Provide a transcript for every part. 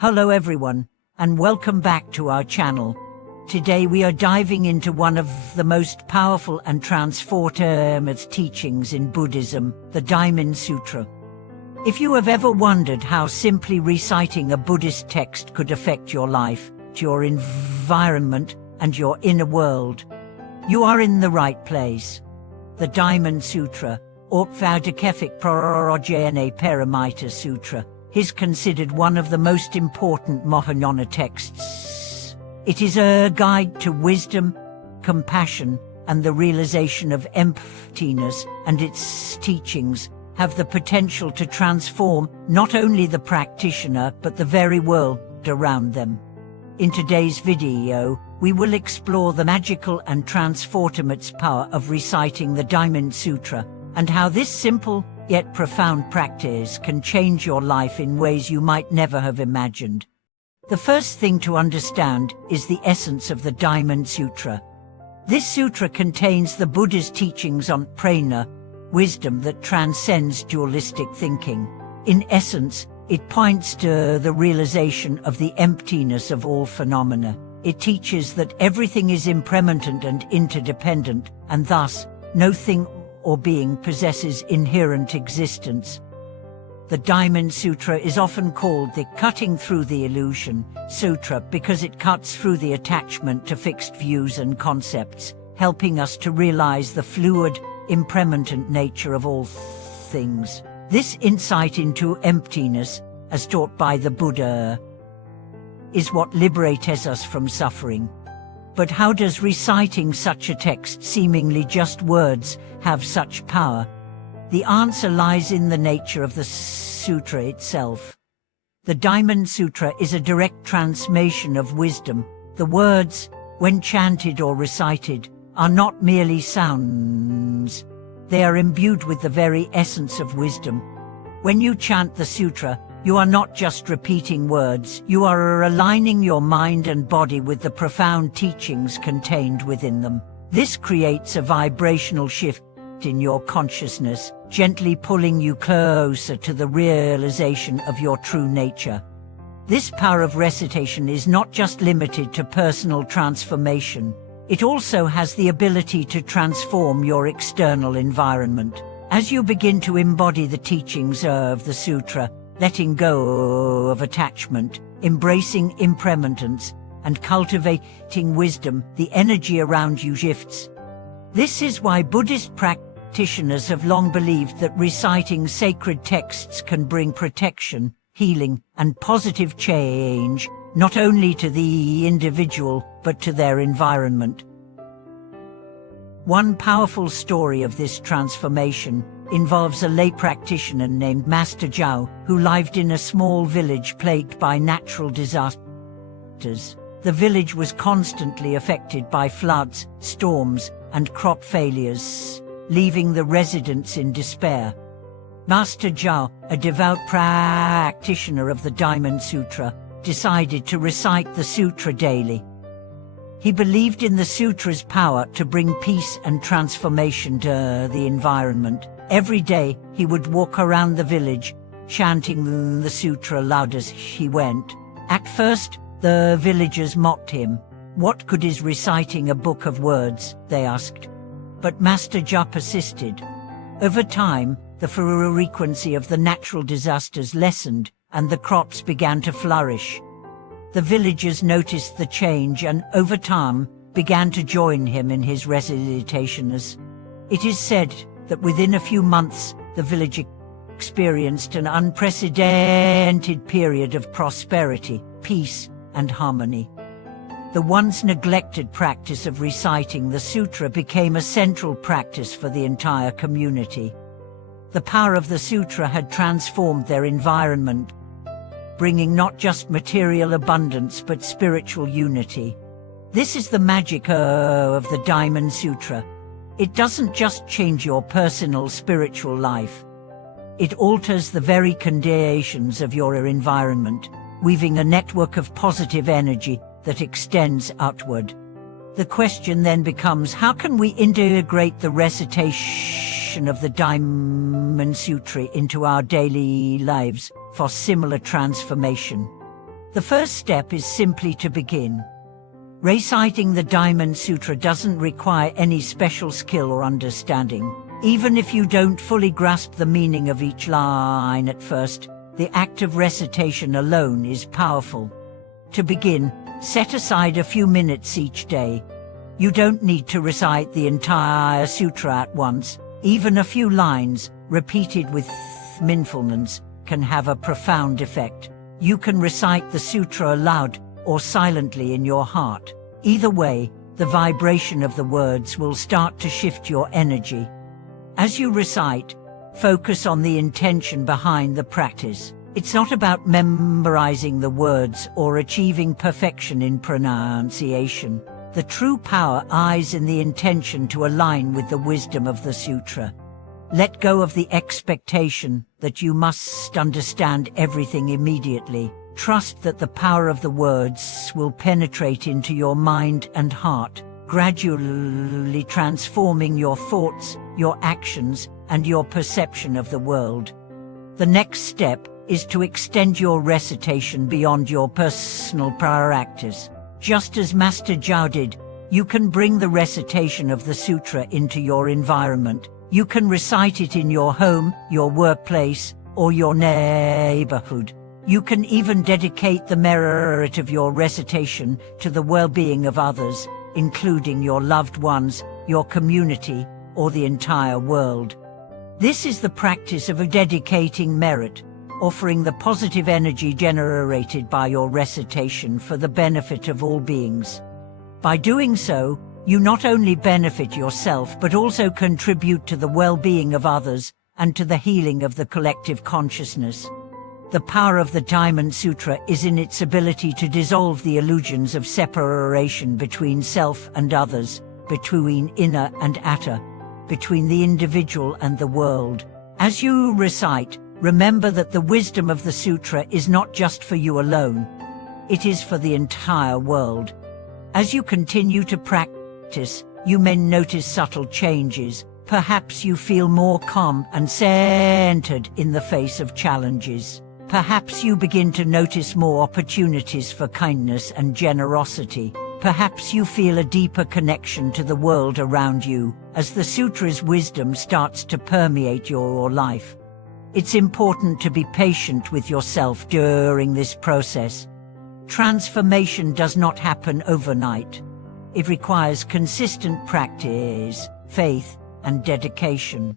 Hello everyone, and welcome back to our channel. Today we are diving into one of the most powerful and transformative teachings in Buddhism, the Diamond Sutra. If you have ever wondered how simply reciting a Buddhist text could affect your life, your environment, and your inner world, you are in the right place. The Diamond Sutra, or Vaudakephic Prajna Paramita Sutra, is considered one of the most important Mahayana texts. It is a guide to wisdom, compassion, and the realization of emptiness, and its teachings have the potential to transform not only the practitioner but the very world around them. In today's video, we will explore the magical and transformative power of reciting the Diamond Sutra, and how this simple yet profound practice can change your life in ways you might never have imagined. The first thing to understand is the essence of the Diamond Sutra. This sutra contains the Buddha's teachings on prajna, wisdom that transcends dualistic thinking. In essence, it points to the realization of the emptiness of all phenomena. It teaches that everything is impermanent and interdependent, and thus, no thing or being possesses inherent existence. The Diamond Sutra is often called the Cutting Through the Illusion Sutra because it cuts through the attachment to fixed views and concepts, helping us to realize the fluid, impermanent nature of all things. This insight into emptiness, as taught by the Buddha, is what liberates us from suffering. But how does reciting such a text, seemingly just words, have such power? The answer lies in the nature of the sutra itself. The Diamond Sutra is a direct transmission of wisdom. The words, when chanted or recited, are not merely sounds. They are imbued with the very essence of wisdom. When you chant the sutra, you are not just repeating words, you are aligning your mind and body with the profound teachings contained within them. This creates a vibrational shift in your consciousness, gently pulling you closer to the realization of your true nature. This power of recitation is not just limited to personal transformation. It also has the ability to transform your external environment. As you begin to embody the teachings of the sutra, letting go of attachment, embracing impermanence, and cultivating wisdom, the energy around you shifts. This is why Buddhist practitioners have long believed that reciting sacred texts can bring protection, healing, and positive change, not only to the individual, but to their environment. One powerful story of this transformation involves a lay practitioner named Master Zhao, who lived in a small village plagued by natural disasters. The village was constantly affected by floods, storms, and crop failures, leaving the residents in despair. Master Zhao, a devout practitioner of the Diamond Sutra, decided to recite the sutra daily. He believed in the sutra's power to bring peace and transformation to the environment. Every day, he would walk around the village, chanting the sutra loud as he went. At first, the villagers mocked him. What good is reciting a book of words, they asked. But Master Zhao persisted. Over time, the frequency of the natural disasters lessened, and the crops began to flourish. The villagers noticed the change and, over time, began to join him in his recitations. It is said that within a few months, the village experienced an unprecedented period of prosperity, peace, and harmony. The once neglected practice of reciting the sutra became a central practice for the entire community. The power of the sutra had transformed their environment, bringing not just material abundance but spiritual unity. This is the magic of the Diamond Sutra. It doesn't just change your personal spiritual life. It alters the very conditions of your environment, weaving a network of positive energy that extends outward. The question then becomes, how can we integrate the recitation of the Diamond Sutra into our daily lives for similar transformation? The first step is simply to begin. Reciting the Diamond Sutra doesn't require any special skill or understanding. Even if you don't fully grasp the meaning of each line at first, the act of recitation alone is powerful. To begin, set aside a few minutes each day. You don't need to recite the entire sutra at once. Even a few lines, repeated with mindfulness, can have a profound effect. You can recite the sutra aloud or silently in your heart. Either way, the vibration of the words will start to shift your energy. As you recite, focus on the intention behind the practice. It's not about memorizing the words or achieving perfection in pronunciation. The true power lies in the intention to align with the wisdom of the sutra. Let go of the expectation that you must understand everything immediately. Trust that the power of the words will penetrate into your mind and heart, gradually transforming your thoughts, your actions, and your perception of the world. The next step is to extend your recitation beyond your personal practice. Just as Master Zhao did, you can bring the recitation of the sutra into your environment. You can recite it in your home, your workplace, or your neighborhood. You can even dedicate the merit of your recitation to the well-being of others, including your loved ones, your community, or the entire world. This is the practice of dedicating merit, offering the positive energy generated by your recitation for the benefit of all beings. By doing so, you not only benefit yourself but also contribute to the well-being of others and to the healing of the collective consciousness. The power of the Diamond Sutra is in its ability to dissolve the illusions of separation between self and others, between inner and outer, between the individual and the world. As you recite, remember that the wisdom of the sutra is not just for you alone. It is for the entire world. As you continue to practice, you may notice subtle changes. Perhaps you feel more calm and centered in the face of challenges. Perhaps you begin to notice more opportunities for kindness and generosity. Perhaps you feel a deeper connection to the world around you as the sutra's wisdom starts to permeate your life. It's important to be patient with yourself during this process. Transformation does not happen overnight. It requires consistent practice, faith, and dedication.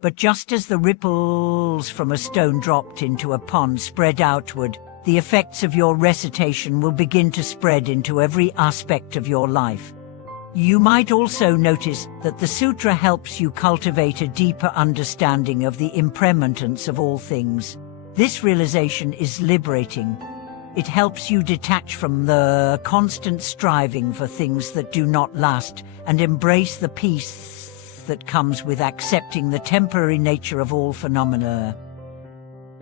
But just as the ripples from a stone dropped into a pond spread outward, the effects of your recitation will begin to spread into every aspect of your life. You might also notice that the sutra helps you cultivate a deeper understanding of the impermanence of all things. This realization is liberating. It helps you detach from the constant striving for things that do not last and embrace the peace that comes with accepting the temporary nature of all phenomena.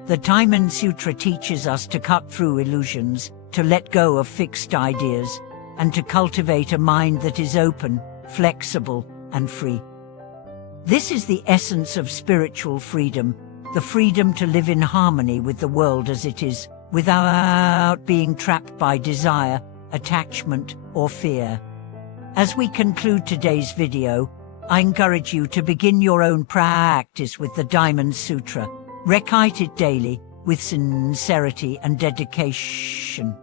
The Diamond Sutra teaches us to cut through illusions, to let go of fixed ideas, and to cultivate a mind that is open, flexible, and free. This is the essence of spiritual freedom, the freedom to live in harmony with the world as it is, without being trapped by desire, attachment, or fear. As we conclude today's video, I encourage you to begin your own practice with the Diamond Sutra. Recite it daily, with sincerity and dedication.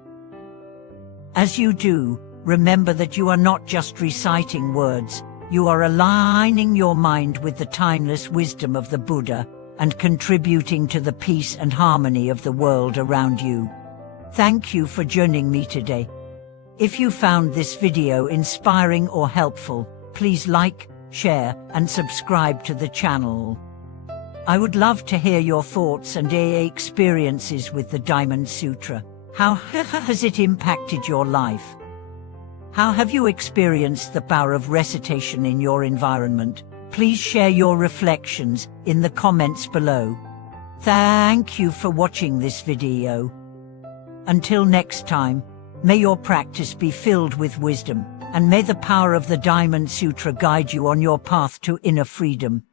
As you do, remember that you are not just reciting words, you are aligning your mind with the timeless wisdom of the Buddha and contributing to the peace and harmony of the world around you. Thank you for joining me today. If you found this video inspiring or helpful, please like, share, and subscribe to the channel. I would love to hear your thoughts and experiences with the Diamond Sutra. How has it impacted your life? How have you experienced the power of recitation in your environment? Please share your reflections in the comments below. Thank you for watching this video. Until next time, may your practice be filled with wisdom, and may the power of the Diamond Sutra guide you on your path to inner freedom.